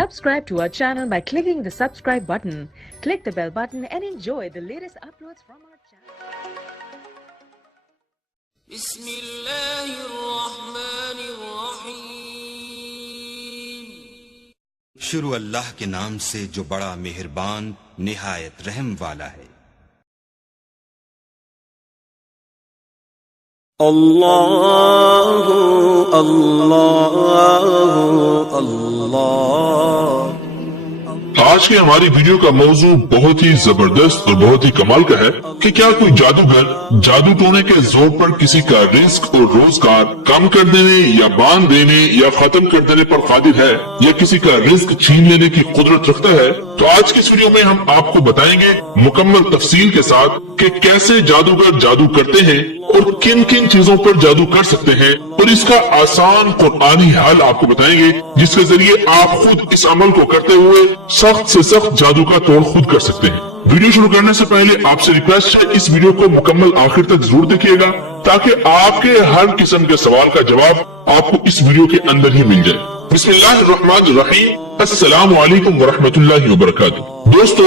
Subscribe to our channel by clicking the subscribe button. Click the bell button and enjoy the latest uploads from our channel. بسم اللہ الرحمن الرحیم. شروع اللہ کے نام سے جو بڑا مہربان نہایت رحم والا ہے. اللہ اللہ اللہ. آج کی ہماری ویڈیو کا موضوع بہت ہی زبردست اور بہت ہی کمال کا ہے کہ کیا کوئی جادوگر جادو ٹونے کے زور پر کسی کا رزق اور روزگار کم کر دینے یا باندھ دینے یا ختم کر دینے پر قادر ہے یا کسی کا رزق چھین لینے کی قدرت رکھتا ہے. تو آج کی اس ویڈیو میں ہم آپ کو بتائیں گے مکمل تفصیل کے ساتھ کہ کیسے جادوگر جادو کرتے ہیں اور کن کن چیزوں پر جادو کر سکتے ہیں، اور اس کا آسان قرآنی حل آپ کو بتائیں گے جس کے ذریعے آپ خود اس عمل کو کرتے ہوئے سخت سے سخت جادو کا توڑ خود کر سکتے ہیں. ویڈیو شروع کرنے سے پہلے آپ سے ریکویسٹ ہے اس ویڈیو کو مکمل آخر تک ضرور دیکھیے گا تاکہ آپ کے ہر قسم کے سوال کا جواب آپ کو اس ویڈیو کے اندر ہی مل جائے. بسم اللہ الرحمن الرحیم. السلام علیکم ورحمۃ اللہ وبرکاتہ. دوستو،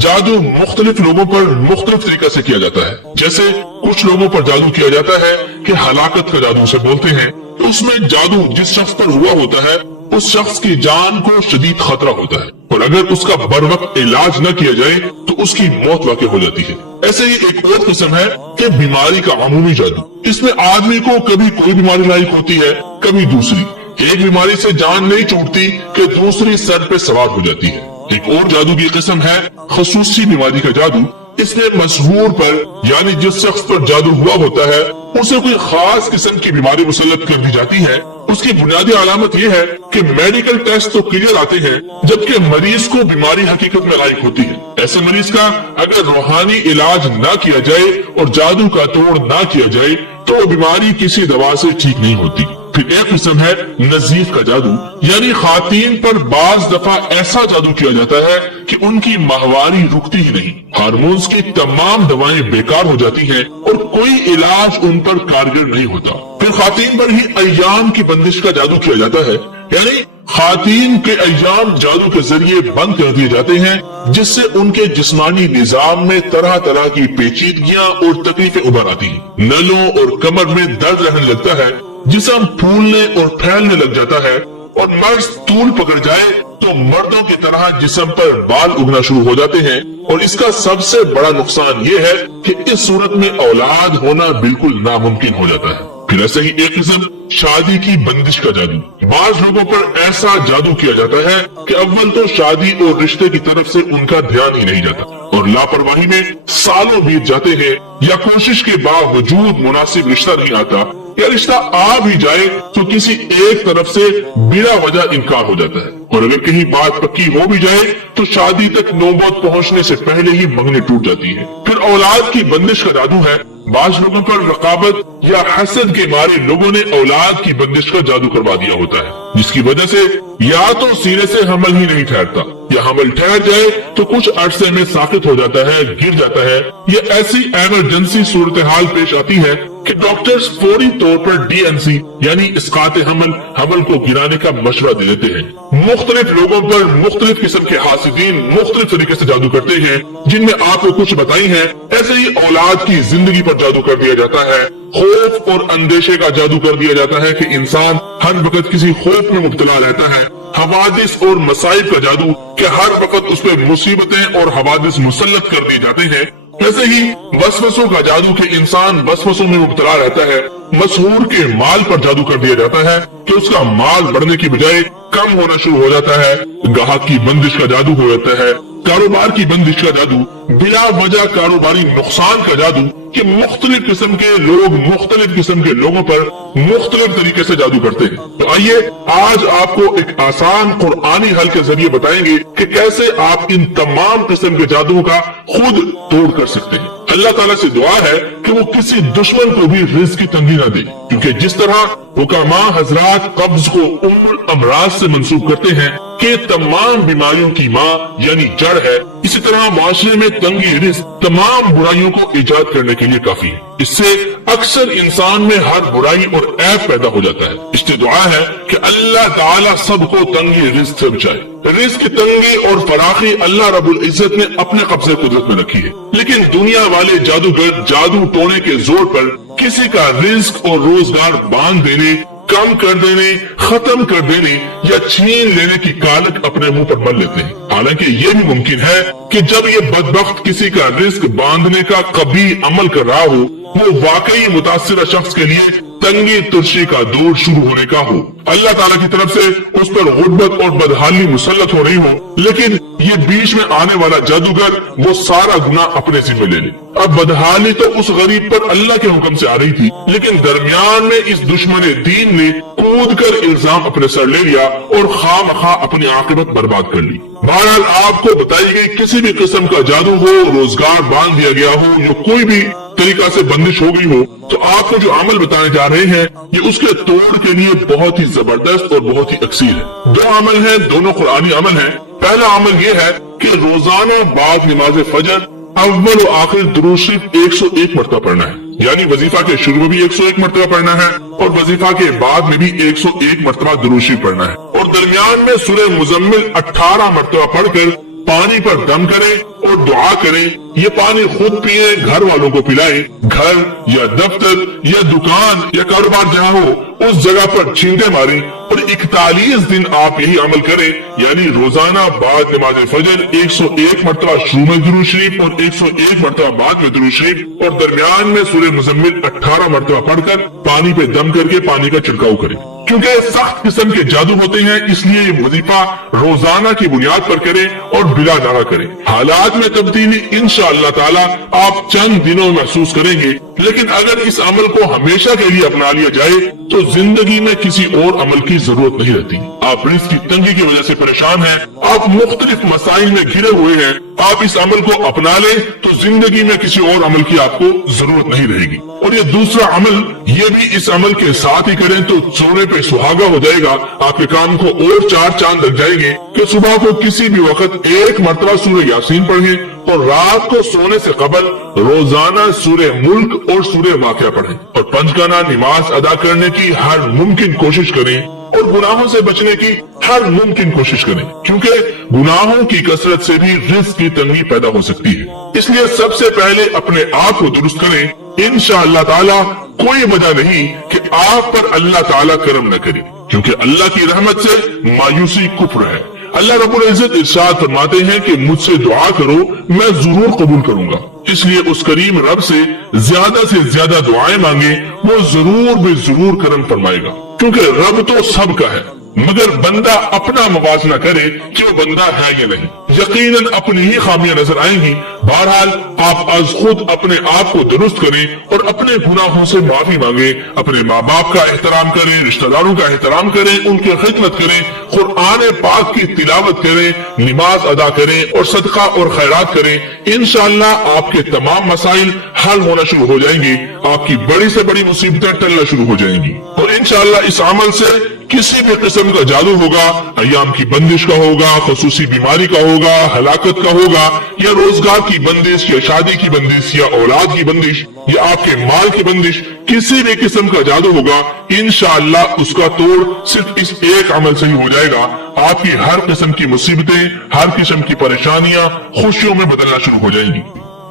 جادو مختلف لوگوں پر مختلف طریقہ سے کیا جاتا ہے. جیسے کچھ لوگوں پر جادو کیا جاتا ہے کہ ہلاکت کا جادو اسے بولتے ہیں. تو اس میں جادو جس شخص پر ہوا ہوتا ہے اس شخص کی جان کو شدید خطرہ ہوتا ہے، اور اگر اس کا بر وقت علاج نہ کیا جائے تو اس کی موت واقع ہو جاتی ہے. ایسے ہی ایک اور قسم ہے کہ بیماری کا عمومی جادو. اس میں آدمی کو کبھی کوئی بیماری لاحق ہوتی ہے، کبھی دوسری. ایک بیماری سے جان نہیں چھوٹتی کہ دوسری سر پہ سوار ہو جاتی ہے. ایک اور جادو کی قسم ہے خصوصی بیماری کا جادو. اس میں مسحور پر یعنی جس شخص پر جادو ہوا ہوتا ہے اسے کوئی خاص قسم کی بیماری مسلط کر دی جاتی ہے. اس کی بنیادی علامت یہ ہے کہ میڈیکل ٹیسٹ تو کلیئر آتے ہیں جبکہ مریض کو بیماری حقیقت میں لاحق ہوتی ہے. ایسے مریض کا اگر روحانی علاج نہ کیا جائے اور جادو کا توڑ نہ کیا جائے تو وہ بیماری کسی دوا سے ٹھیک نہیں ہوتی. پھر ایک قسم ہے نزیف کا جادو، یعنی خواتین پر بعض دفعہ ایسا جادو کیا جاتا ہے کہ ان کی ماہواری رکتی ہی نہیں، ہارمونز کی تمام دوائیں بیکار ہو جاتی ہیں اور کوئی علاج ان پر کارگر نہیں ہوتا. پھر خواتین پر ہی ایام کی بندش کا جادو کیا جاتا ہے، یعنی خواتین کے ایام جادو کے ذریعے بند کر دیے جاتے ہیں جس سے ان کے جسمانی نظام میں طرح طرح کی پیچیدگیاں اور تکلیفیں ابھر آتی ہیں. نلوں اور کمر میں درد رہنے لگتا ہے، جسم پھولنے اور پھیلنے لگ جاتا ہے، اور مرض طول پکڑ جائے تو مردوں کی طرح جسم پر بال اگنا شروع ہو جاتے ہیں. اور اس کا سب سے بڑا نقصان یہ ہے کہ اس صورت میں اولاد ہونا بالکل ناممکن ہو جاتا ہے. پھر ایسے ہی ایک قسم شادی کی بندش کا جادو. بعض لوگوں پر ایسا جادو کیا جاتا ہے کہ اول تو شادی اور رشتے کی طرف سے ان کا دھیان ہی نہیں جاتا اور لاپرواہی میں سالوں بیت جاتے ہیں، یا کوشش کے باوجود مناسب رشتہ نہیں آتا، یا رشتہ آ بھی جائے تو کسی ایک طرف سے بلا وجہ انکار ہو جاتا ہے، اور اگر کہیں بات پکی ہو بھی جائے تو شادی تک نوبت پہنچنے سے پہلے ہی منگنی ٹوٹ جاتی ہے. پھر اولاد کی بندش کا جادو ہے. بعض لوگوں پر رقابت یا حسد کے مارے لوگوں نے اولاد کی بندش کا جادو کروا دیا ہوتا ہے، جس کی وجہ سے یا تو سینے سے حمل ہی نہیں ٹھہرتا، یا حمل ٹھہر جائے تو کچھ عرصے میں ساقط ہو جاتا ہے، گر جاتا ہے، یا ایسی ایمرجنسی صورتحال پیش آتی ہے کہ ڈاکٹرز فوری طور پر DNC یعنی اسقاط حمل کو گرانے کا مشورہ دے دیتے ہیں. مختلف لوگوں پر مختلف قسم کے حاسدین مختلف طریقے سے جادو کرتے ہیں جن میں آپ کو کچھ بتائی ہیں. ایسے ہی اولاد کی زندگی پر جادو کر دیا جاتا ہے. خوف اور اندیشے کا جادو کر دیا جاتا ہے کہ انسان ہر وقت کسی خوف میں مبتلا رہتا ہے. حوادث اور مصائب کا جادو کہ ہر وقت اس پہ مصیبتیں اور حوادث مسلط کر دی جاتے ہیں. ایسے ہی وسوسوں کا جادو کہ انسان وسوسوں میں مبتلا رہتا ہے. مسحور کے مال پر جادو کر دیا جاتا ہے کہ اس کا مال بڑھنے کی بجائے کم ہونا شروع ہو جاتا ہے. گاہک کی بندش کا جادو ہو جاتا ہے. کاروبار کی بندش کا جادو، بلا وجہ کاروباری نقصان کا جادو کہ مختلف قسم کے لوگ مختلف قسم کے لوگوں پر مختلف طریقے سے جادو کرتے ہیں. تو آئیے آج آپ کو ایک آسان قرآنی حل کے ذریعے بتائیں گے کہ کیسے آپ ان تمام قسم کے جادو کا خود توڑ کر سکتے ہیں. اللہ تعالیٰ سے دعا ہے کہ وہ کسی دشمن کو بھی رزق کی تنگی نہ دے، کیونکہ جس طرح حکماء حضرات قبض کو ام الامراض سے منسوب کرتے ہیں کہ تمام بیماریوں کی ماں یعنی جڑ ہے، اسی طرح معاشرے میں تنگی رزق تمام برائیوں کو ایجاد کرنے کے لیے کافی ہے. اس سے اکثر انسان میں ہر برائی اور عیب پیدا ہو جاتا ہے۔ اس لیے دعا ہے کہ اللہ تعالیٰ سب کو تنگی رزق سے بچائے۔ رزق کی تنگی اور فراخی اللہ رب العزت نے اپنے قبضے قدرت میں رکھی ہے، لیکن دنیا والے جادوگر جادو ٹونے کے زور پر کسی کا رزق اور روزگار باندھ دینے، کم کر دینے، ختم کر دینے یا چھین لینے کی کالک اپنے منہ پر مل لیتے ہیں۔ حالانکہ یہ بھی ممکن ہے کہ جب یہ بدبخت کسی کا رزق باندھنے کا کبھی عمل کر رہا ہو، وہ واقعی متاثرہ شخص کے لیے تنگی ترشی کا دور شروع ہونے کا ہو، اللہ تعالیٰ کی طرف سے اس پر غربت اور بدحالی مسلط ہو رہی ہو، لیکن یہ بیچ میں آنے والا جادوگر وہ سارا گناہ اپنے ذمہ لے لے۔ اب بدحالی تو اس غریب پر اللہ کے حکم سے آ رہی تھی، لیکن درمیان میں اس دشمن دین نے کود کر الزام اپنے سر لے لیا اور خواہ مخواہ اپنی عاقبت برباد کر لی۔ بہرحال آپ کو بتائی گئی کسی بھی قسم کا جادو ہو، روزگار باندھ دیا گیا ہو، یا کوئی بھی طریقہ سے بندش ہو گئی ہو، تو آپ کو جو عمل بتانے جا رہے ہیں یہ اس کے توڑ کے لیے بہت ہی زبردست اور بہت ہی اکثیر ہے۔ دو عمل ہیں، دونوں قرآنی عمل ہیں۔ پہلا عمل یہ ہے کہ روزانہ بعد نماز فجر اول و آخر درود شریف 101 مرتبہ پڑھنا ہے، یعنی وظیفہ کے شروع میں بھی 101 مرتبہ پڑھنا ہے اور وظیفہ کے بعد میں بھی 101 مرتبہ درود شریف پڑھنا ہے، اور درمیان میں سورہ مزمل 18 مرتبہ پڑھ کر پانی پر دم کریں اور دعا کریں۔ یہ پانی خود پیئیں، گھر والوں کو پلائیں، گھر یا دفتر یا دکان یا کاروبار جہاں ہو اس جگہ پر چھینٹے ماریں، اور 41 دن آپ یہی عمل کریں، یعنی روزانہ بعد نماز فجر 101 مرتبہ شروع میں درود شریف اور 101 مرتبہ بعد میں درود شریف، اور درمیان میں سورہ مزمل 18 مرتبہ پڑھ کر پانی پہ دم کر کے پانی کا چھڑکاؤ کریں۔ کیونکہ سخت قسم کے جادو ہوتے ہیں، اس لیے یہ وظیفہ روزانہ کی بنیاد پر کریں اور بلا داغا کریں۔ حالات میں تبدیلی انشاءاللہ تعالی آپ چند دنوں میں محسوس کریں گے، لیکن اگر اس عمل کو ہمیشہ کے لیے اپنا لیا جائے تو زندگی میں کسی اور عمل کی ضرورت نہیں رہتی۔ آپ رزق کی تنگی کی وجہ سے پریشان ہیں، آپ مختلف مسائل میں گھرے ہوئے ہیں، آپ اس عمل کو اپنا لیں تو زندگی میں کسی اور عمل کی آپ کو ضرورت نہیں رہے گی۔ اور یہ دوسرا عمل، یہ بھی اس عمل کے ساتھ ہی کریں تو سونے پہ سہاگا ہو جائے گا، آپ کے کام کو اور 4 چاند لگ جائیں گے کہ صبح کو کسی بھی وقت 1 مرتبہ سورہ یاسین پڑھیں اور رات کو سونے سے قبل روزانہ سورہ ملک اور سورہ واقعہ پڑھیں، اور 5 گانا نماز ادا کرنے کی ہر ممکن کوشش کریں اور گناہوں سے بچنے کی ہر ممکن کوشش کریں، کیونکہ گناہوں کی کثرت سے بھی رزق کی تنگی پیدا ہو سکتی ہے۔ اس لیے سب سے پہلے اپنے آپ کو درست کریں، انشاءاللہ تعالی کوئی وجہ نہیں کہ آپ پر اللہ تعالیٰ کرم نہ کرے، کیونکہ اللہ کی رحمت سے مایوسی کفر ہے۔ اللہ رب العزت ارشاد فرماتے ہیں کہ مجھ سے دعا کرو میں ضرور قبول کروں گا، اس لیے اس کریم رب سے زیادہ دعائیں مانگے، وہ ضرور بے ضرور کرم فرمائے گا، کیونکہ رب تو سب کا ہے، مگر بندہ اپنا موازنہ کرے کہ وہ بندہ ہے یا نہیں، یقیناً اپنی ہی خامیاں نظر آئیں گی۔ بہرحال آپ از خود اپنے آپ کو درست کریں اور اپنے گناہوں سے معافی مانگیں، اپنے ماں باپ کا احترام کریں، رشتہ داروں کا احترام کریں، ان کی خدمت کریں، قرآن پاک کی تلاوت کریں، نماز ادا کریں اور صدقہ اور خیرات کریں۔ انشاءاللہ آپ کے تمام مسائل حل ہونا شروع ہو جائیں گے، آپ کی بڑی سے بڑی مصیبتیں ٹلنا شروع ہو جائیں گی، اور انشاءاللہ اس عمل سے کسی بھی قسم کا جادو ہوگا، ایام کی بندش کا ہوگا، خصوصی بیماری کا ہوگا، ہلاکت کا ہوگا، یا روزگار کی بندش، یا شادی کی بندش، یا اولاد کی بندش، یا آپ کے مال کی بندش، کسی بھی قسم کا جادو ہوگا، انشاءاللہ اس کا توڑ صرف اس ایک عمل سے ہی ہو جائے گا۔ آپ کی ہر قسم کی مصیبتیں، ہر قسم کی پریشانیاں خوشیوں میں بدلنا شروع ہو جائیں گی۔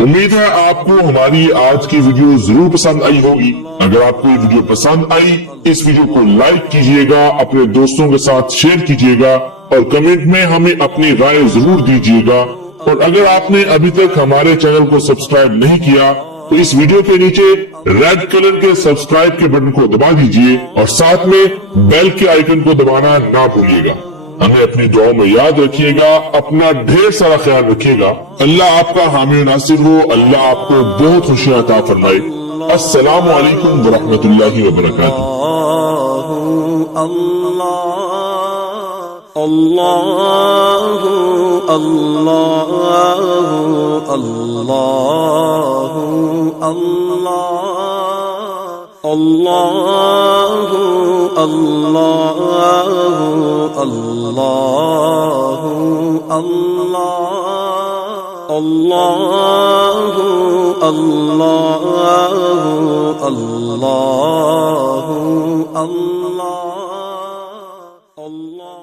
امید ہے آپ کو ہماری آج کی ویڈیو ضرور پسند آئی ہوگی۔ اگر آپ کو یہ ویڈیو پسند آئی، اس ویڈیو کو لائک کیجئے گا، اپنے دوستوں کے ساتھ شیئر کیجئے گا، اور کمنٹ میں ہمیں اپنی رائے ضرور دیجئے گا۔ اور اگر آپ نے ابھی تک ہمارے چینل کو سبسکرائب نہیں کیا تو اس ویڈیو کے نیچے ریڈ کلر کے سبسکرائب کے بٹن کو دبا دیجئے، اور ساتھ میں بیل کے آئیکن کو دبانا نہ بھولیے گا۔ ہمیں اپنی دعاؤں میں یاد رکھیے گا، اپنا ڈھیر سارا خیال رکھیے گا۔ اللہ آپ کا حامی و ناصر ہو، اللہ آپ کو بہت خوشیاں عطا فرمائے۔ السلام علیکم ورحمۃ اللہ وبرکاتہ۔ اللہ اللہ اللہ اللہ اللہ اللہ اللہ اللہ اللہ اللہ اللہ اللہ اللہ